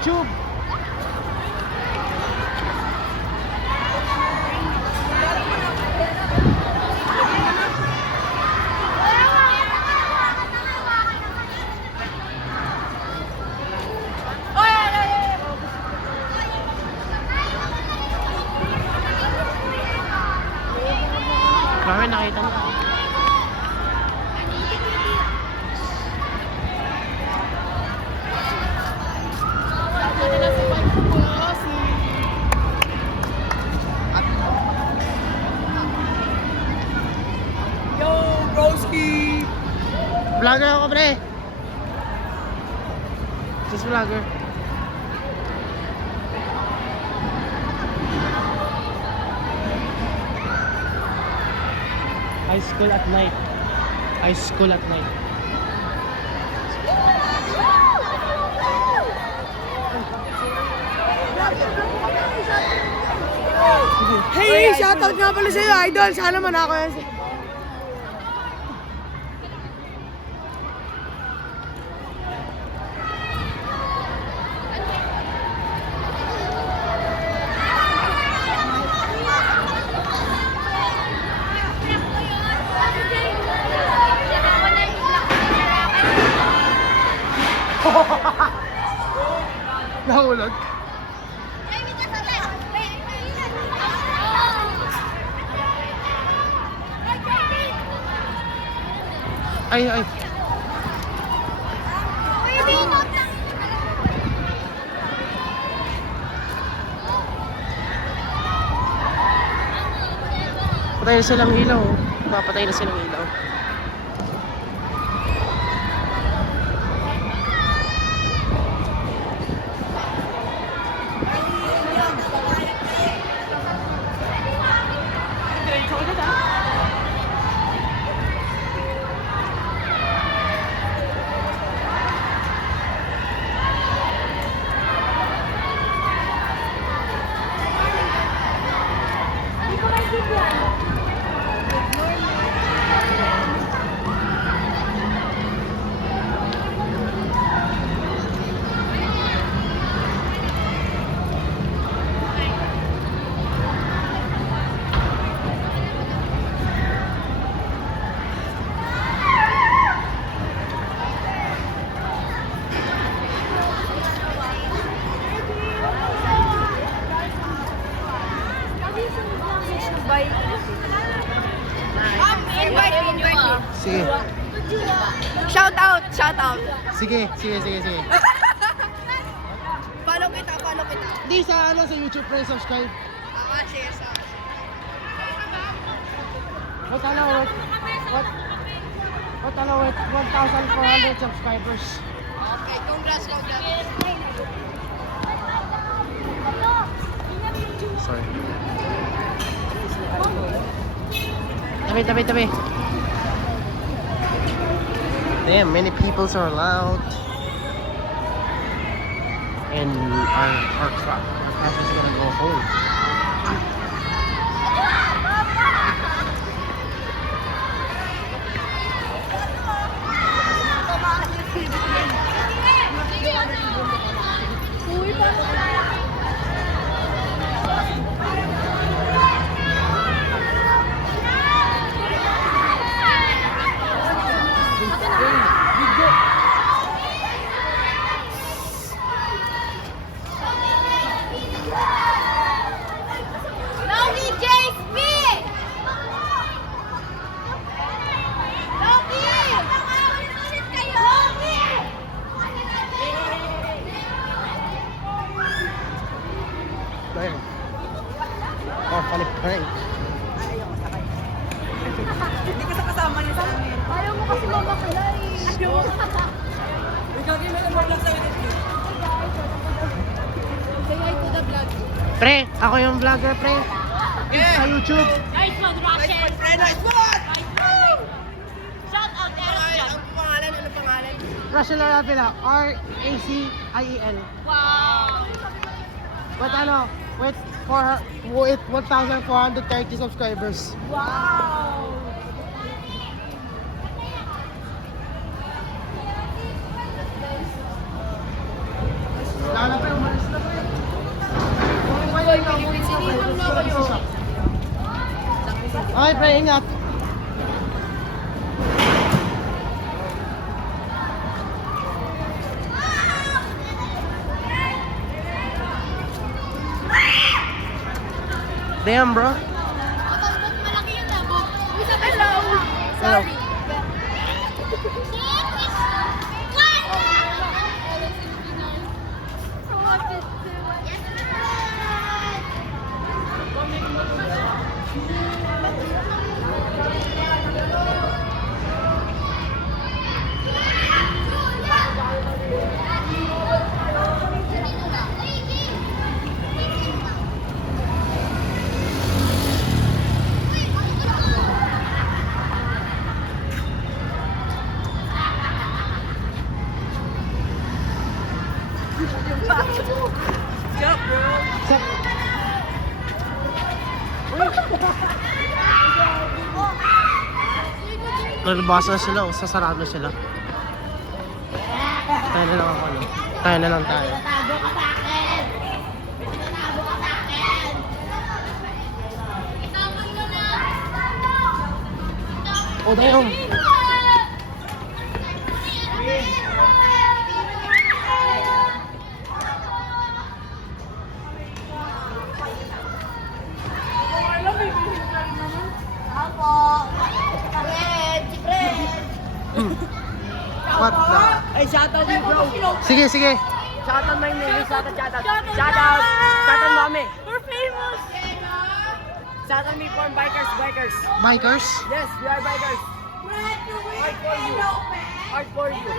YouTube. Kami nakita mo. Vlogger ako, pre. Just vlogger. High school at night. High school at night. Hey, shoutout nga pala sa'yo, idol. Sana man ako yan. Nahulog. Ay, ay. Patay na silang ilaw. Papatay na silang ilaw. Sige. Shout out, shout out. Sige. Follow kita. Hindi sa sa YouTube, pre, subscribe. Sige. What 1,400 subscribers. Okay, congrats. Sorry. Tabi. Damn, many peoples are allowed. And our class is gonna go home. Oh, funny prank. Hindi ko sa kasama niya sa amin. Ayaw mo kasi mamakilay. Ayaw mo. Ikaw din may number lang sa amin. Say hi to the vlog. Pre, ako yung vlogger, pre. Sa YouTube. Nice one, Russian. Nice one! Shout out, Eric. Ang pangalan, ano pangalan? Rachel Arapila. R-A-C-I-E-L. Wow. With ano? With 1,430 subscribers. Wow. Lala pa, umalis na pa. Okay, pre, ingat. Damn, bro. Malaki yun na, Bob. Hello. Hello. Sup? Nalabas na sila o sasarado sila. Tayo na lang ako, ano? Tayo na lang tayo. O, damn! What the? Ay, shoutout mo bro. Sige, sige. Shoutout my name. Shoutout. Shoutout mami. We're famous. Shoutout me for bikers. Bikers? Yes, we are bikers. Art for you. Art for you.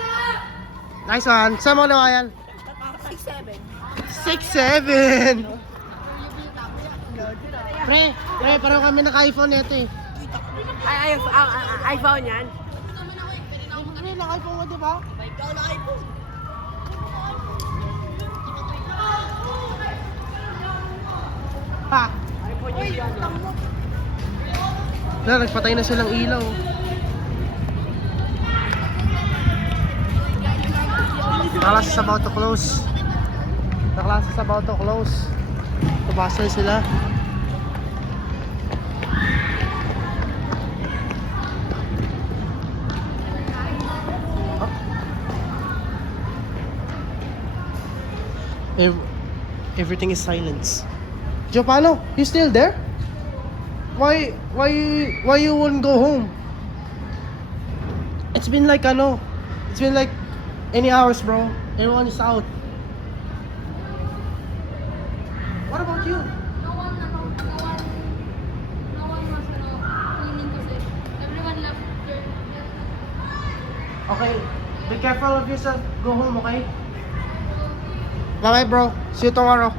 Nice one. Saan mo nawayan? 6'7". 6'7". Pre, parang kami naka-iPhone nito eh. Ay, iPhone yan. Pre, naka-iPhone mo, di ba? Ikaw na iPhone. Ha? iPhone yun yan. Nagpatay na silang ilaw. The class is about to close. The class is about to close. Tumasa sila. Everything is silence. Giovanni, you still there? Why you won't go home? It's been like any hours, bro. Everyone is out. What about you? No one was cleaning kasi everyone left their Okay, be careful of yourself. Go home, okay? Bye bye, bro. See you tomorrow.